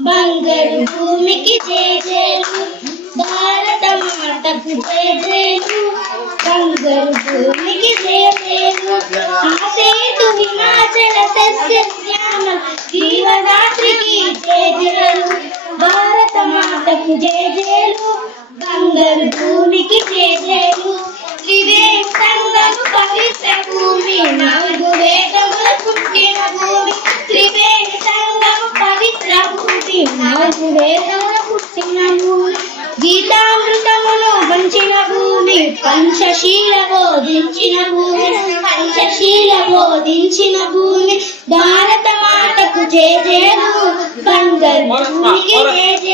బంగారు భూమికి జేజేలు, భారత మాతకు జేజేలు, బంగారు భూమికి జేజేలు. ఆసేతు హిమాచల సస్య శ్యామ జీవదాత్రికి జేజేలు, భారత మాతకు జేజేలు, బంగారు భూమికి జేజేలు. త్రివేణి సంగము పవిత్ర భూమి, నాలుగు వేదముల పుట్టిన భూమి. త్రివేణి సంగము పవిత్ర భూమి, నాలుగు వేదముల పుట్టిన భూమి. గీతామృతమును పంచిన భూమి, పంచశీల బోధించిన భూమి. పంచశీల బోధించిన భూమి, భారత మాతకు జేజేలు, బంగారు భూమికి జేజేలు.